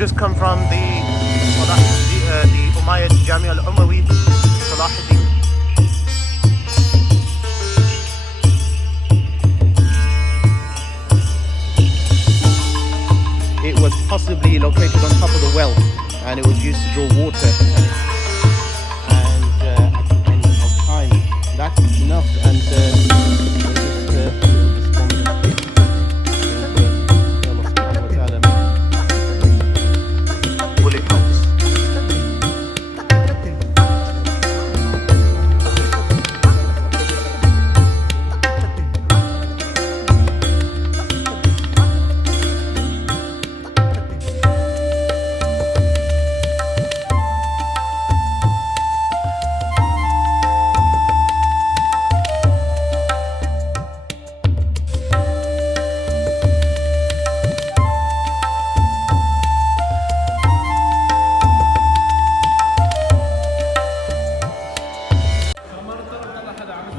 just come from the Umayyad Jami al-Umawi Salahuddin. It was possibly located on top of the well, and it was used to draw water. And at the end of time, that's enough. And bullet holes.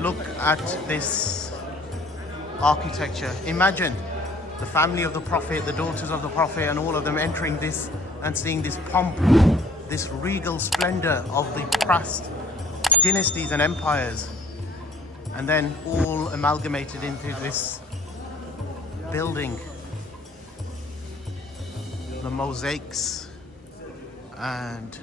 Look at this architecture. Imagine the family of the Prophet, the daughters of the Prophet, and all of them entering this and seeing this pomp, this regal splendor of the past dynasties and empires, and then all amalgamated into this building. The mosaics and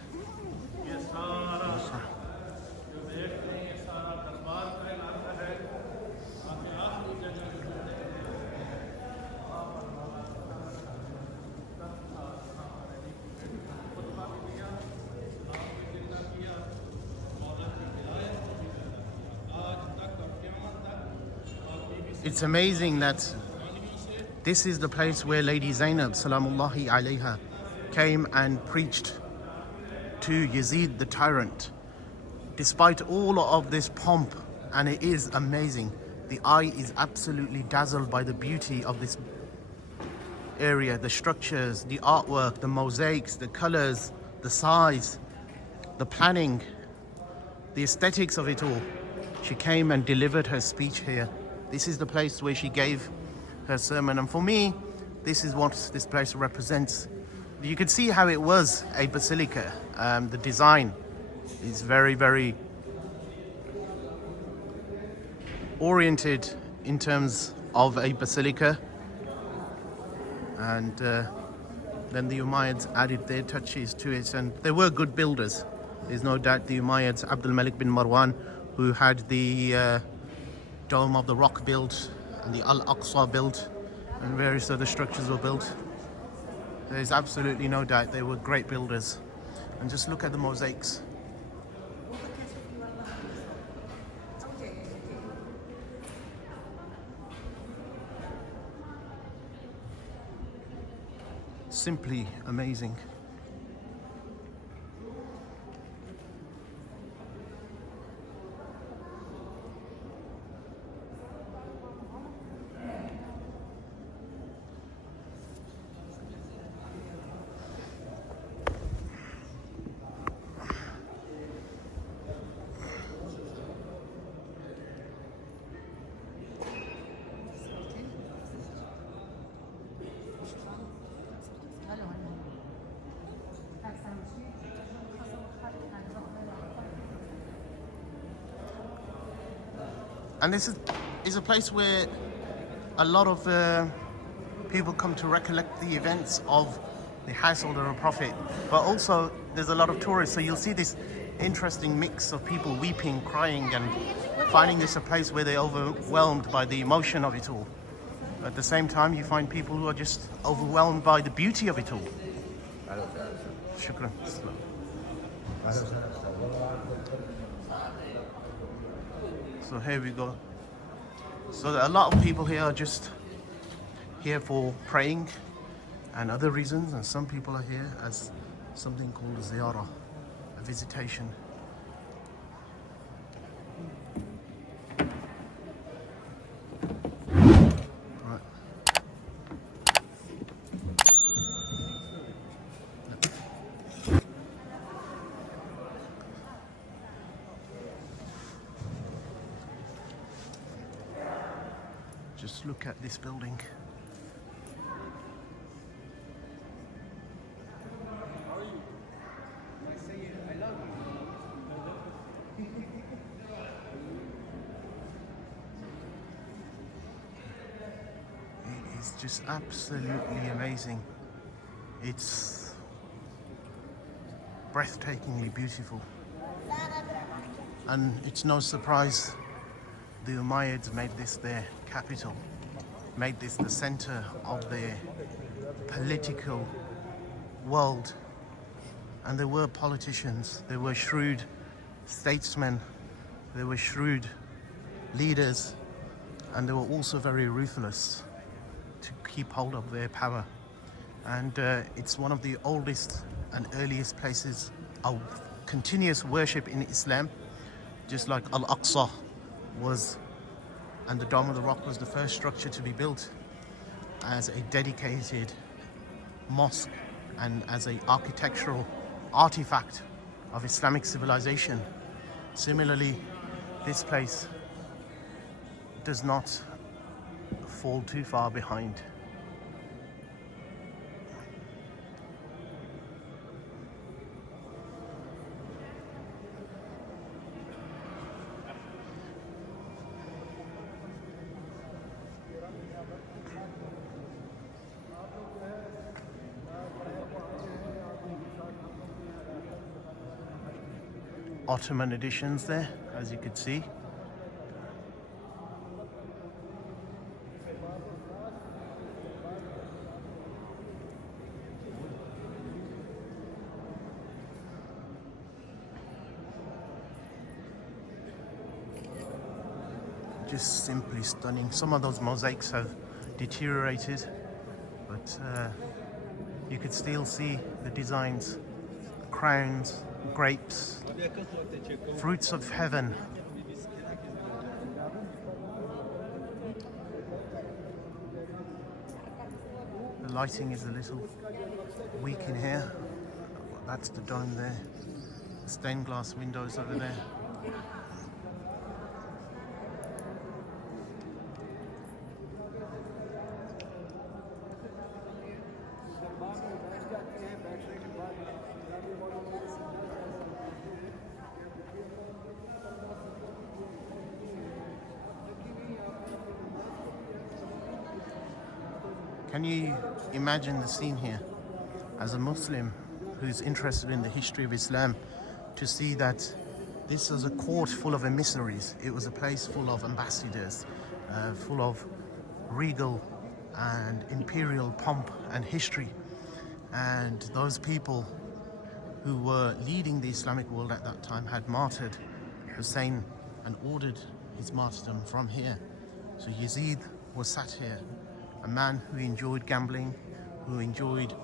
it's amazing that this is the place where Lady Zainab Salamullahi alayha came and preached to Yazid the tyrant. Despite all of this pomp, and it is amazing, the eye is absolutely dazzled by the beauty of this area, the structures, the artwork, the mosaics, the colors, the size, the planning, the aesthetics of it all. She came and delivered her speech here. This is the place where she gave her sermon, and for me, this is what this place represents. You can see how it was a basilica. The design is very, very oriented in terms of a basilica, and then the Umayyads added their touches to it, and they were good builders. There's no doubt the Umayyads, Abdul Malik bin Marwan, who had the Dome of the Rock built, and the Al-Aqsa built, and various other structures were built. There's absolutely no doubt they were great builders. And just look at the mosaics. Simply amazing. And this is a place where a lot of people come to recollect the events of the household of the Prophet. But also there's a lot of tourists, so you'll see this interesting mix of people weeping, crying, and finding this a place where they're overwhelmed by the emotion of it all. At the same time, you find people who are just overwhelmed by the beauty of it all. Shukran. So here we go. So a lot of people here are just here for praying and other reasons, and some people are here as something called a ziyarah, a visitation. Right. Just look at this building. just absolutely amazing. It's breathtakingly beautiful. And it's no surprise the Umayyads made this their capital, made this the center of their political world. And there were politicians, there were shrewd statesmen, there were shrewd leaders, and they were also very ruthless to keep hold of their power. And it's one of the oldest and earliest places of continuous worship in Islam, just like Al-Aqsa was, and the Dome of the Rock was the first structure to be built as a dedicated mosque and as an architectural artifact of Islamic civilization. Similarly, this place does not fall too far behind. Ottoman additions there, as you could see. Just simply stunning. Some of those mosaics have deteriorated, but you could still see the designs, crowns, grapes, fruits of heaven. The lighting is a little weak in here. That's the dome there. The stained glass windows over there. Can you imagine the scene here as a Muslim who's interested in the history of Islam, to see that this was a court full of emissaries. It was a place full of ambassadors, full of regal and imperial pomp and history. And those people who were leading the Islamic world at that time had martyred Hussein and ordered his martyrdom from here. So Yazid was sat here, a man who enjoyed gambling, who enjoyed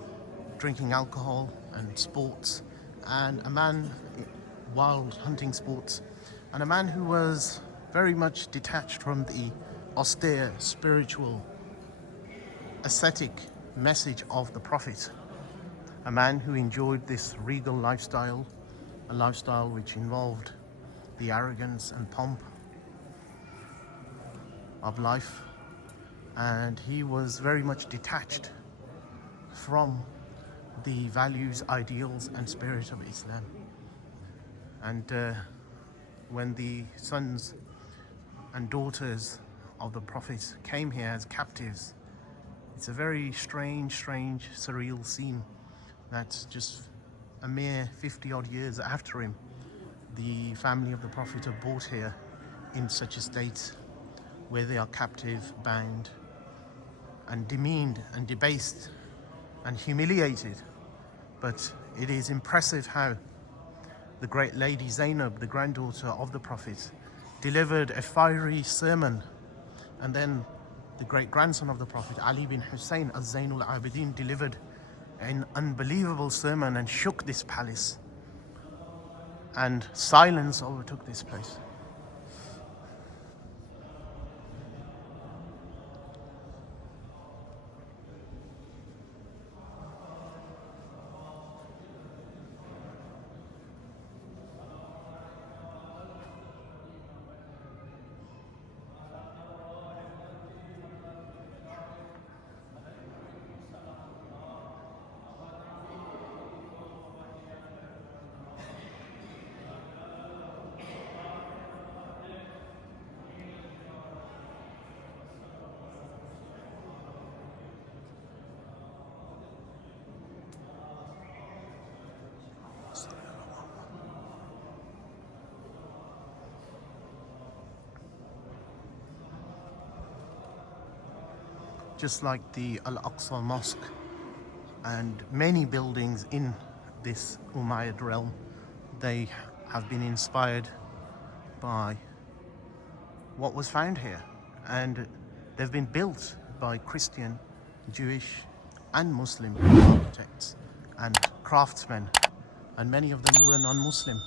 drinking alcohol and sports, and a man, wild hunting sports, and a man who was very much detached from the austere, spiritual, ascetic message of the Prophet. A man who enjoyed this regal lifestyle, a lifestyle which involved the arrogance and pomp of life. And he was very much detached from the values, ideals, and spirit of Islam. And when the sons and daughters of the Prophet came here as captives, it's a very strange, surreal scene that just a mere 50 odd years after him, the family of the Prophet are brought here in such a state where they are captive, bound, and demeaned and debased and humiliated. But it is impressive how the great lady Zainab, the granddaughter of the Prophet, delivered a fiery sermon, and then the great grandson of the Prophet, Ali bin Hussein al-Zainul Abidin, delivered an unbelievable sermon and shook this palace, and silence overtook this place. just like the Al-Aqsa Mosque and many buildings in this Umayyad realm, they have been inspired by what was found here, and they've been built by Christian, Jewish and Muslim architects and craftsmen, and many of them were non-Muslim.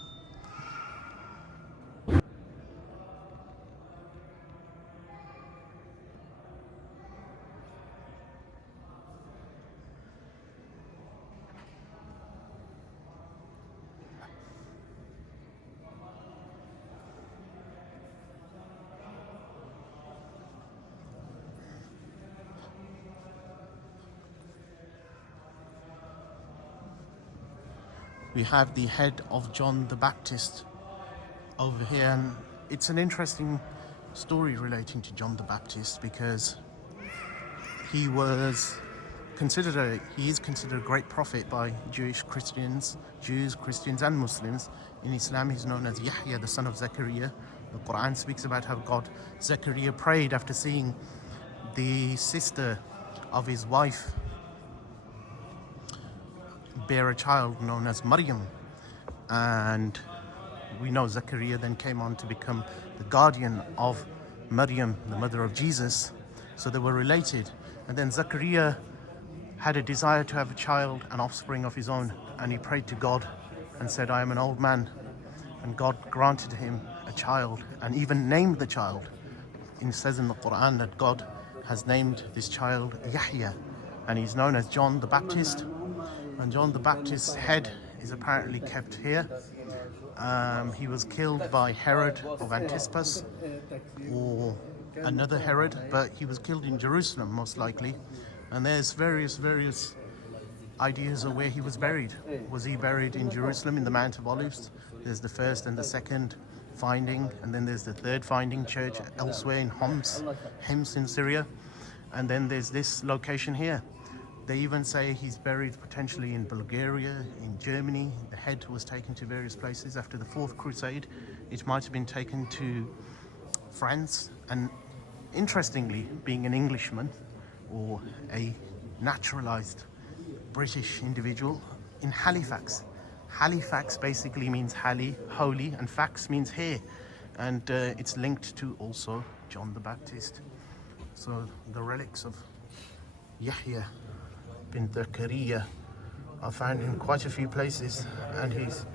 We have the head of John the Baptist over here, and it's an interesting story relating to John the Baptist because he is considered a great prophet by Jews, Christians and Muslims. In Islam he's known as Yahya, the son of Zechariah. The Quran speaks about how Zechariah prayed after seeing the sister of his wife bear a child known as Maryam, and we know Zechariah then came on to become the guardian of Maryam, the mother of Jesus, so they were related. And then Zechariah had a desire to have a child, an offspring of his own, and he prayed to God and said, I am an old man, and God granted him a child and even named the child. It says in the Quran that God has named this child Yahya, and he's known as John the Baptist. And John the Baptist's head is apparently kept here. He was killed by Herod of Antipas or another Herod, but he was killed in Jerusalem most likely. And there's various ideas of where he was buried. Was he buried in Jerusalem in the Mount of Olives? There's the first and the second finding, and then there's the third finding church elsewhere in Homs in Syria, and then there's this location here. They even say he's buried potentially in Bulgaria, in Germany. The head was taken to various places. After the Fourth Crusade, it might have been taken to France. And interestingly, being an Englishman or a naturalized British individual, in Halifax. Halifax basically means holy, and fax means hair. And it's linked to also John the Baptist. So the relics of Yahya bin Zechariah are found in quite a few places, and he's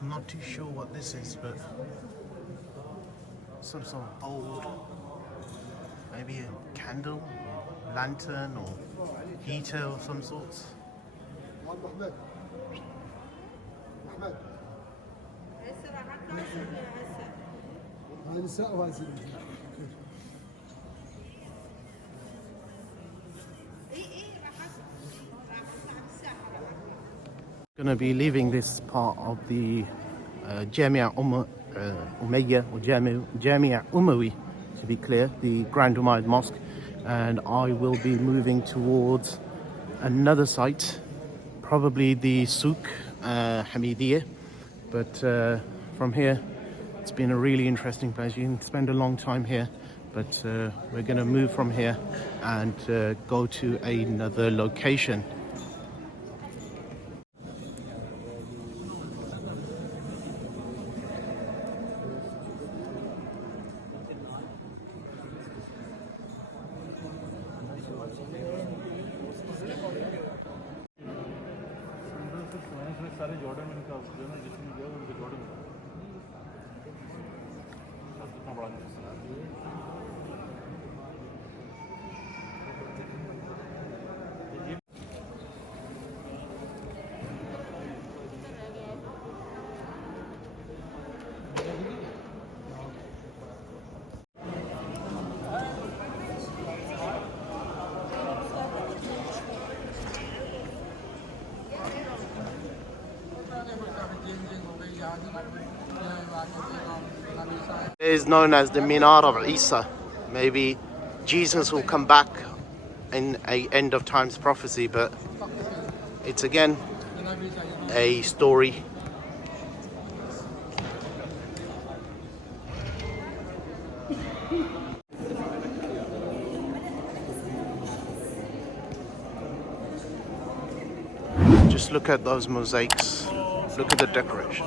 I'm not too sure what this is, but some sort of old, maybe a candle, lantern or heater of some sorts. Going to be leaving this part of the Umayyad or Jami' Umawi, to be clear, the Grand Umayyad Mosque, and I will be moving towards another site, probably the Souk Hamidiyya. But from here, it's been a really interesting place. You can spend a long time here, but we're going to move from here and go to another location. It is known as the Minar of Isa. Maybe Jesus will come back in a end of times prophecy, but it's again a story. Just look at those mosaics. Look at the decoration.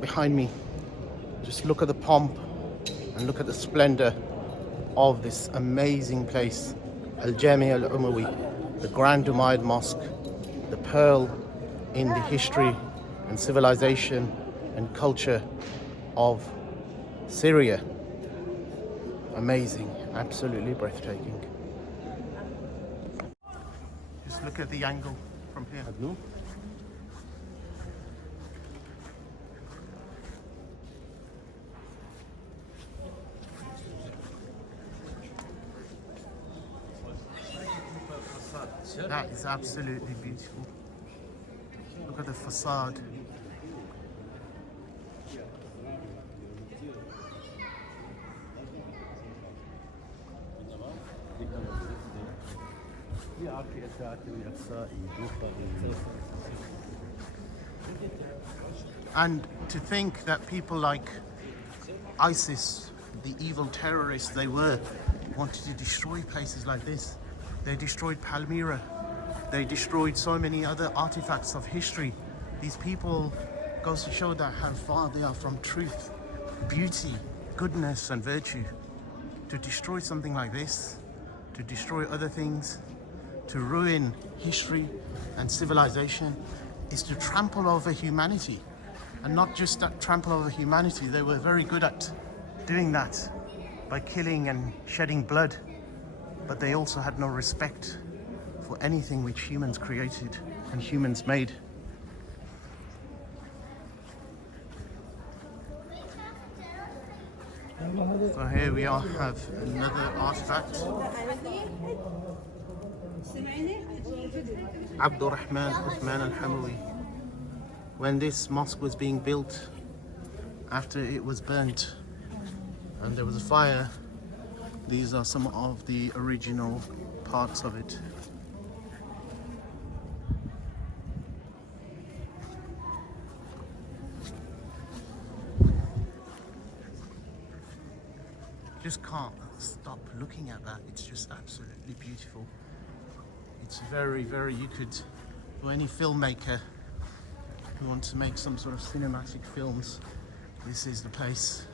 Behind me, just look at the pomp and look at the splendor of this amazing place, Al-Jami Al-Umawi, the Grand Umayyad Mosque, the pearl in the history and civilization and culture of Syria. Amazing, absolutely breathtaking. Just look at the angle from here. That is absolutely beautiful. Look at the facade. And to think that people like ISIS, the evil terrorists they were, wanted to destroy places like this. They destroyed Palmyra. They destroyed so many other artifacts of history. These people goes to show that how far they are from truth, beauty, goodness and virtue. To destroy something like this, to destroy other things, to ruin history and civilization, is to trample over humanity. And not just that trample over humanity, they were very good at doing that by killing and shedding blood. But they also had no respect for anything which humans created and humans made. So here we are, have another artifact. Abdurrahman Uthman al-Hamawi. When this mosque was being built, after it was burnt and there was a fire, these are some of the original parts of it. Just can't stop looking at that. It's just absolutely beautiful. It's very, very, you could, for any filmmaker who wants to make some sort of cinematic films, this is the place.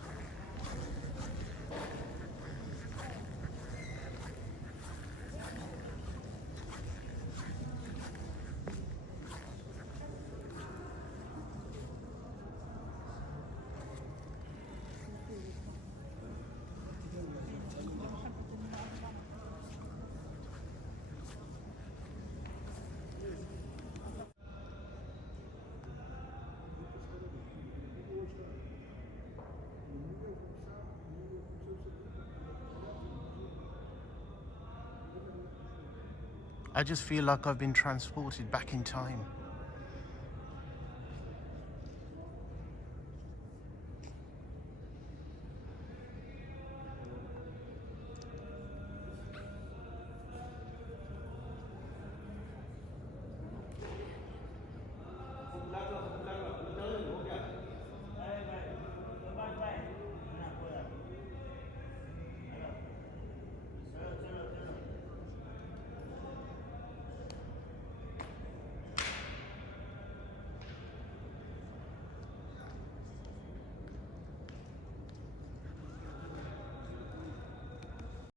I just feel like I've been transported back in time.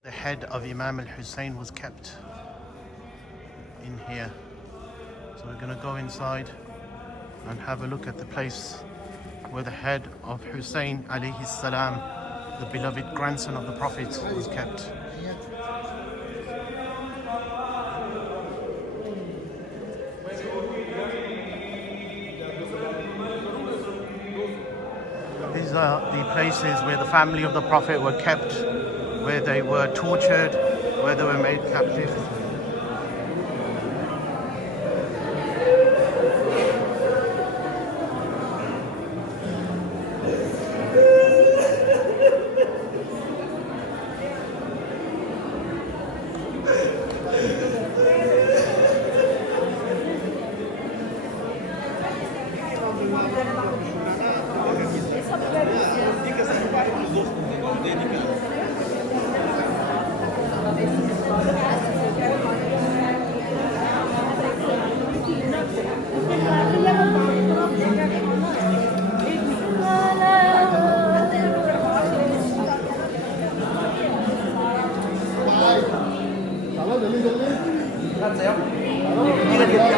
The head of Imam Hussein was kept in here. So we're going to go inside and have a look at the place where the head of Hussein alayhi salam, the beloved grandson of the Prophet, was kept. These are the places where the family of the Prophet were kept, where they were tortured, where they were made captive.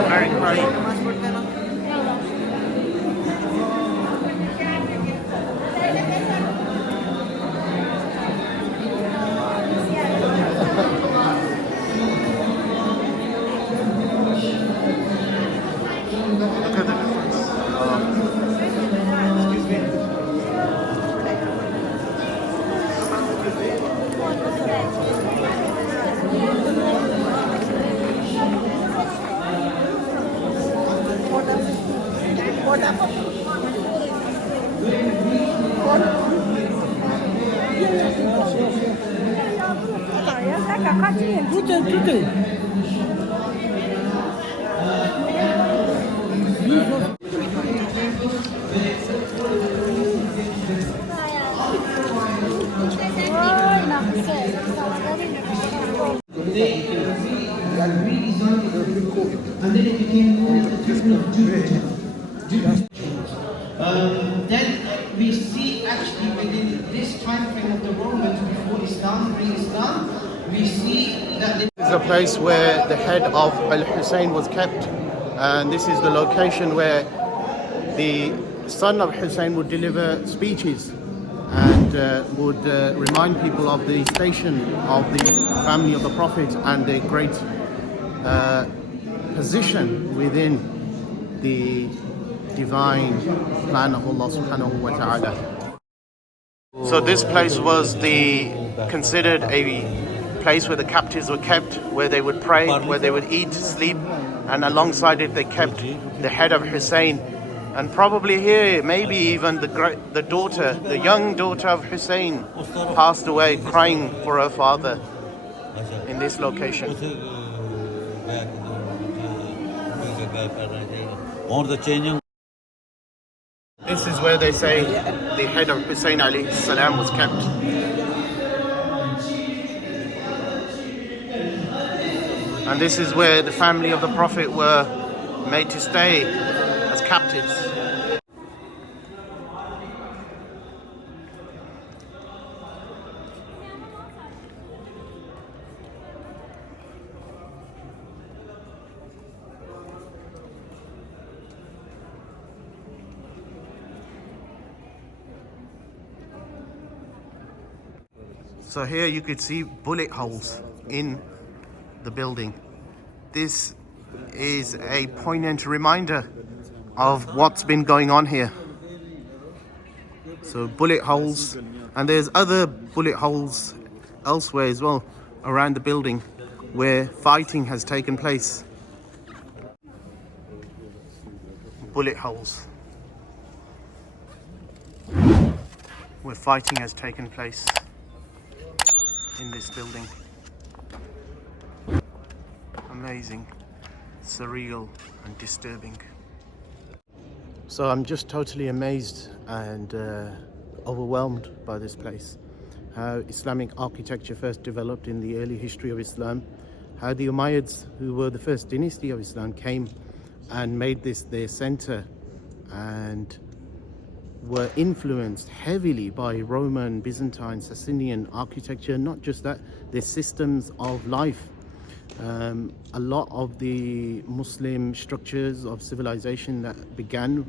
Very great. Look at the difference. And then it became known as the temple of Jupiter. Then we see actually within this time frame of the Romans before Islam, pre-Islam, we see that This is a place where the head of Hussein was kept, and this is the location where the son of Hussein would deliver speeches and would remind people of the station of the family of the Prophet and their great position within the divine plan of Allah subhanahu wa ta'ala. So this place was considered a place where the captives were kept, where they would pray, where they would eat, sleep, and alongside it they kept the head of Hussein. And probably here, maybe even the young daughter of Hussein passed away crying for her father in this location. This is where they say the head of Hussein alayhi salam was kept. And this is where the family of the Prophet were made to stay as captives. So here you could see bullet holes in the building. This is a poignant reminder of what's been going on here. So bullet holes, and there's other bullet holes elsewhere as well around the building where fighting has taken place. Bullet holes where fighting has taken place in this building. Amazing, surreal and disturbing. So I'm just totally amazed and overwhelmed by this place. How Islamic architecture first developed in the early history of Islam, how the Umayyads, who were the first dynasty of Islam, came and made this their center and were influenced heavily by Roman, Byzantine, Sasanian architecture. Not just that, their systems of life. A lot of the Muslim structures of civilization that began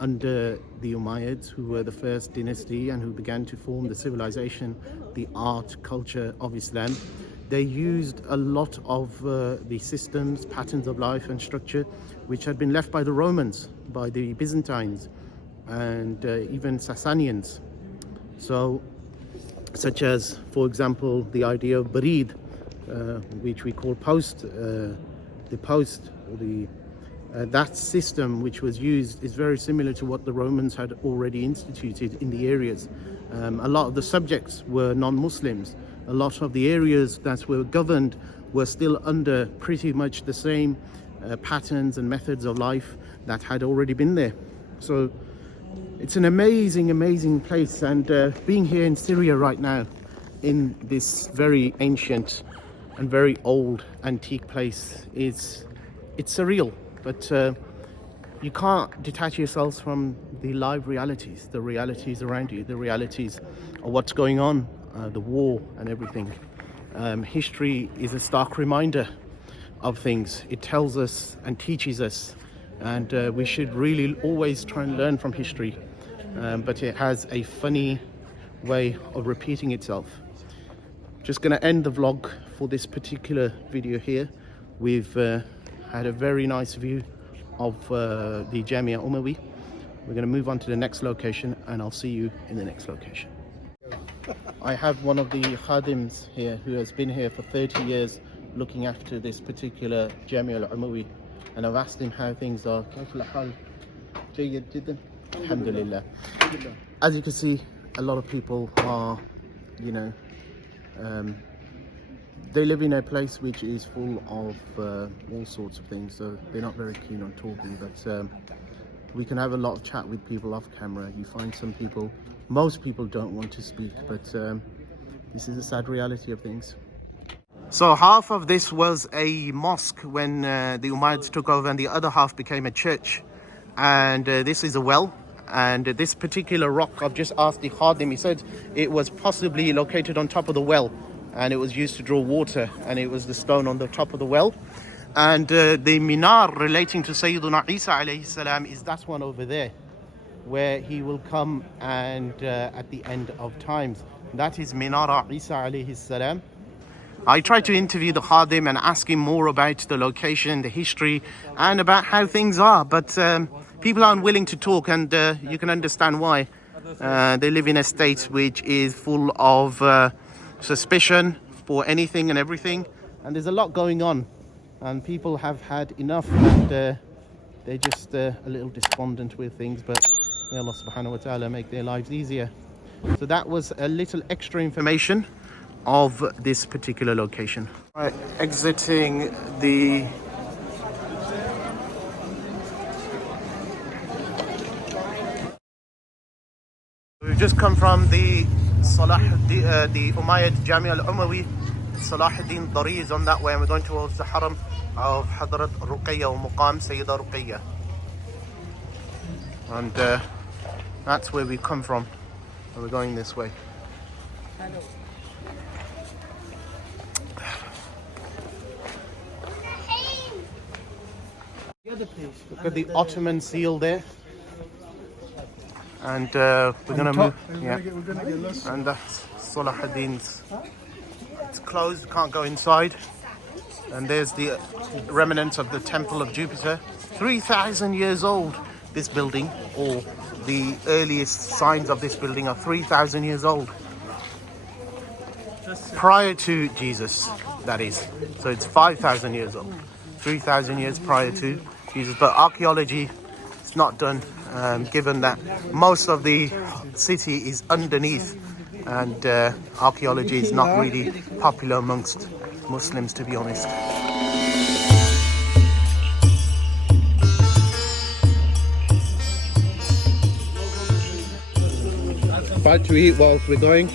under the Umayyads, who were the first dynasty and who began to form the civilization, the art, culture of Islam, they used a lot of the systems, patterns of life and structure which had been left by the Romans, by the Byzantines, and even Sassanians. So, such as, for example, the idea of barid, which we call that system which was used is very similar to what the Romans had already instituted in the areas. A lot of the subjects were non-Muslims. A lot of the areas that were governed were still under pretty much the same patterns and methods of life that had already been there. So it's an amazing place, and being here in Syria right now in this very ancient and very old antique place it's surreal, but you can't detach yourselves from the live realities, the realities around you, the realities of what's going on, the war and everything. History is a stark reminder of things. It tells us and teaches us, and we should really always try and learn from history, but it has a funny way of repeating itself. Just going to end the vlog for this particular video here. We've had a very nice view of the Jamia Umayyad. We're going to move on to the next location, and I'll see you in the next location. I have one of the khadims here who has been here for 30 years looking after this particular Jamia al-Umayyad, and I've asked him how things are. Alhamdulillah. As you can see, a lot of people are, they live in a place which is full of all sorts of things, so they're not very keen on talking, but we can have a lot of chat with people off camera. You find most people don't want to speak, but this is a sad reality of things. So half of this was a mosque when the Umayyads took over, and the other half became a church. And this is a well, and this particular rock, I've just asked the khadim, he said it was possibly located on top of the well, and it was used to draw water, and it was the stone on the top of the well. And the minar relating to Sayyiduna Isa alayhi salam is that one over there, where he will come and at the end of times. That is Minara Isa alayhi salam. I tried to interview the khadim and ask him more about the location, the history, and about how things are, but people aren't willing to talk, and you can understand why. They live in a state which is full of suspicion for anything and everything, and there's a lot going on, and people have had enough, and they're just a little despondent with things, but may Allah subhanahu wa ta'ala make their lives easier. So that was a little extra information of this particular location. Right, exiting the we've just come from the the Umayyad Jamia al-Umayyad. Salahuddin Dari is on that way, and we're going towards the Haram of Hadrat Ruqayya or Muqam Sayyida Ruqayya, and that's where we come from, and we're going this way. Look at the Ottoman seal there, and we're gonna move. Yeah, and that's Salahuddin's. It's closed, can't go inside. And there's the remnants of the Temple of Jupiter. 3,000 years old, this building, or the earliest signs of this building are 3,000 years old. Prior to Jesus, that is. So it's 5,000 years old. 3,000 years prior to Jesus. But archaeology is not done, given that most of the city is underneath, and archaeology is not really popular amongst Muslims, to be honest. About to eat whilst we're going.